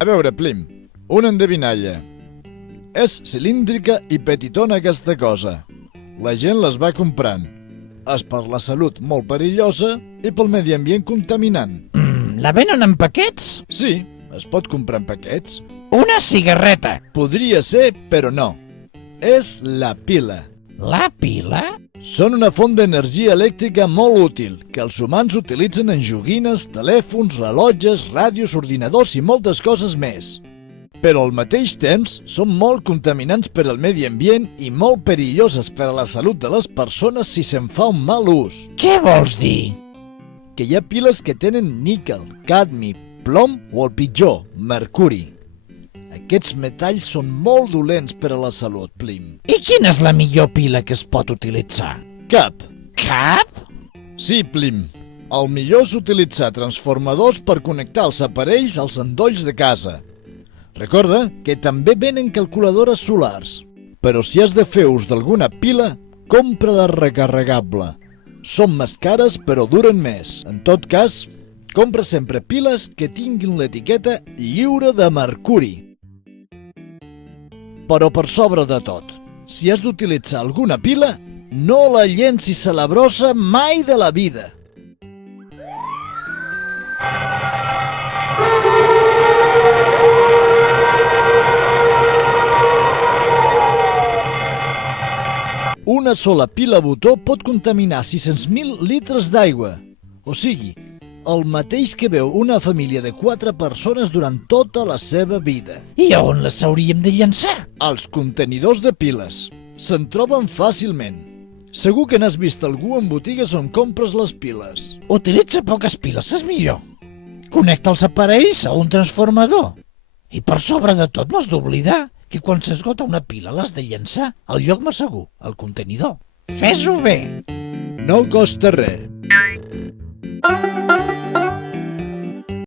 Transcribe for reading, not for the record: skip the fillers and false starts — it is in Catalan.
A veure, Plim, una endevinalla. És cilíndrica i petitona aquesta cosa. La gent les va comprant. És per la salut molt perillosa i pel medi ambient contaminant. La venen en paquets? Sí, es pot comprar en paquets. Una cigarreta. Podria ser, però no. És la pila. La pila? Són una font d'energia elèctrica molt útil que els humans utilitzen en joguines, telèfons, rellotges, ràdios, ordinadors i moltes coses més. Però al mateix temps són molt contaminants per al medi ambient i molt perilloses per a la salut de les persones si se'n fa un mal ús. Què vols dir? Que hi ha piles que tenen níquel, cadmi, plom o el pitjor, mercuri. Aquests metalls són molt dolents per a la salut, Plim. I quina és la millor pila que es pot utilitzar? Cap. Cap? Sí, Plim. El millor és utilitzar transformadors per connectar els aparells als endolls de casa. Recorda que també venen calculadores solars. Però si has de fer ús d'alguna pila, compra-la recarregable. Són més cares però duren més. En tot cas, compra sempre piles que tinguin l'etiqueta lliure de mercuri. Però per sobre de tot, si has d'utilitzar alguna pila, no la llencis a la brossa mai de la vida. Una sola pila a botó pot contaminar 600.000 litres d'aigua. O sigui, el mateix que beu una família de 4 persones durant tota la seva vida. I a on les hauríem de llançar? Els contenidors de piles. Se'n troben fàcilment. Segur que n'has vist algú en botigues on compres les piles. Utilitza poques piles, és millor. Connecta els aparells a un transformador. I per sobre de tot no has d'oblidar que quan s'esgota una pila l'has de llançar al lloc més segur, al contenidor. Fes-ho bé! No costa res.